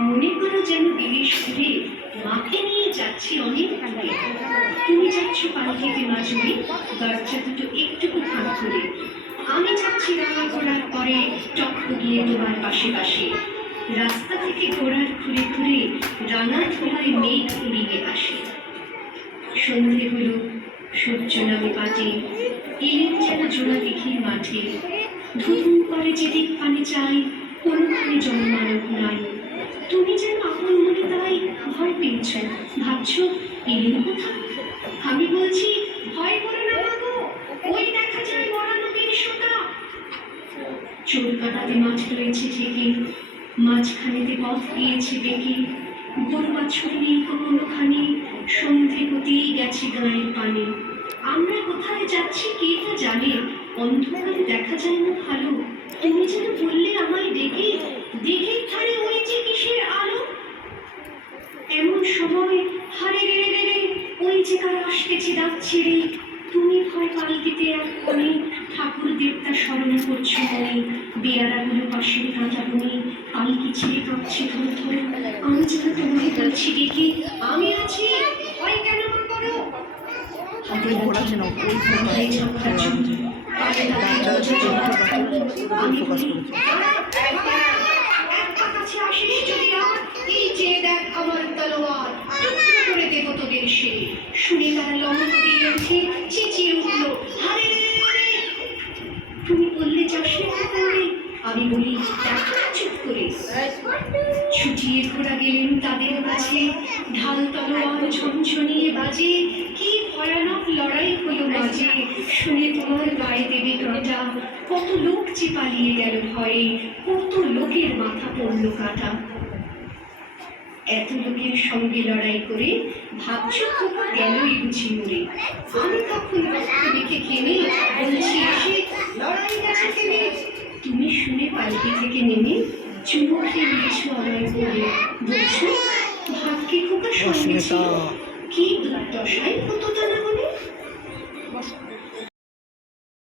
মনে করো যেন বিদেশ ঘুরে মাকে নিয়ে যাচ্ছি অনেক দূরে। তুমি যাচ্ছ পালকিতে মাজুরি, দরজা দুটো একটুকু ফাঁক করে। আমি যাচ্ছি রাঙা ঘোড়ার পরে টক্ক গিয়ে তোমার পাশে পাশে। রাস্তা থেকে ঘোড়ার ঘুরে ঘুরে রাঙা ধোলায় মেঘ উড়িয়ে আসে। সন্ধে হলো, সূর্য নামে পাটে, এলেন যেন জোড়া দিঘির মাঠে। ধুধুম করে যেদিক পানে চাই, কোনোখানে জনমানব নাই। তুমি যেন আপন মনে তাই ভয় পেয়েছ, ভাবছ এলেন কোথাও। আমি বলছি ভয় করো না বাবু, ওই দেখা যায় মরা নদীর সোতা। চোর কাটাতে মাছ রয়েছে ঢেকে, মাঝখানেতে পথ গিয়েছে বেঁকে। গরু বাছুর নেই কোনোখানে, সন্ধে হতেই গেছে গায়ের পানে। আমরা কোথায় যাচ্ছি কে তা জানে, অন্ধকারে দেখা যায় না ভালো। তুমি যেন বললে আমায় ডেকে, দেখে ধারে ওই যে কিসের আলো। এমন সময় হারে রে রে রে, ওই যে কার আসতেছে ডাক ছেড়ে। তুমি ভয় পালকিতে এক কোণে, ঠাকুর দেবতা স্মরণ করছো মনে। বেয়ারাগুলো পাশের কাঁটা বনে, পালকি ছেড়ে কাঁপছে থর থর। আমি যেন তোমায় বলছি ডেকে, আমি আছি, ভয় কেন করো। হাতে লাঠি, মাথায় ঝাপটা চুল, পায়ে দাঁড়িয়ে আমি বলি একটা কাছে আসিস যদি আর, এই যে দেখ আমার তলোয়ার, টুকরো করে দেব তোদের সে। শুনে তারা লম্ব দিয়ে উঠে চেঁচিয়ে উঠল, হারে রে রে। তুমি বললে চাষে করে, আমি বলি দেখো না চুপ করে। ছুটিয়ে ঘোড়া গেলেন তাদের মাঝে, ঢাল তলোয়ার ঝনঝনিয়ে বাজে। কি ভয়ানক লড়াই হলো মাঝে, শুনে তোমার গায়ে দেবে কাঁটা। কত লোক যে পালিয়ে গেল ভয়ে, কত লোকের মাথা পড়ল কাটা। এত লোকের সঙ্গে লড়াই করে ভাবছ খোকা গেলই বুঝি মরে। আমি তখন রক্ত দেখে কেনে বলছি এসে, লড়াই গেছে কেনে। তুমি শুনে পালকি থেকে নেমে চুমু খেয়ে নিয়েছো আমায় বলে, বলছো ভাগ্যে খোকা সঙ্গে ছিল, কি দুর্দশাই হতো তা না হলে।